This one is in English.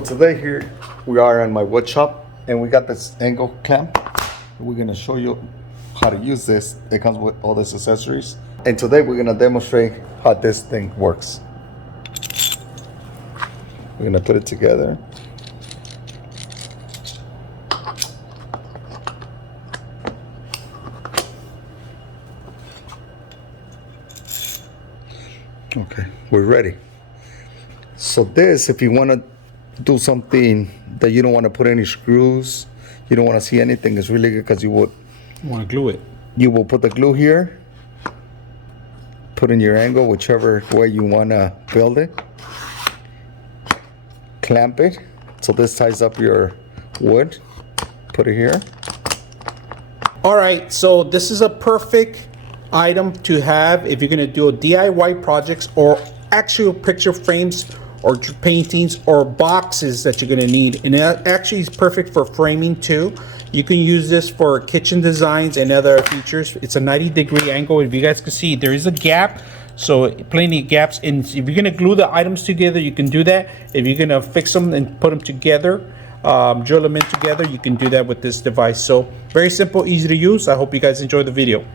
So today here we are in my wood shop and we got this angle clamp. We're gonna show you how to use this. It comes with all these accessories. And today we're gonna demonstrate how this thing works. We're gonna put it together. Okay, we're ready. So this, if you want to do something that you don't want to put any screws, you don't want to see anything, it's really good because you want to glue it. You will put the glue here, put in your angle, whichever way you want to build it, clamp it, so this ties up your wood, put it here. All right, so this is a perfect item to have if you're going to do DIY projects or actual picture frames or paintings or boxes that you're going to need. And it actually is perfect for framing too. You can use this for kitchen designs and other features. It's a 90-degree angle. If you guys can see, there is a gap, so plenty of gaps. And if you're going to glue the items together, you can do that. If you're going to fix them and put them together, drill them in together, you can do that with this device. So very simple, easy to use. I hope you guys enjoy the video.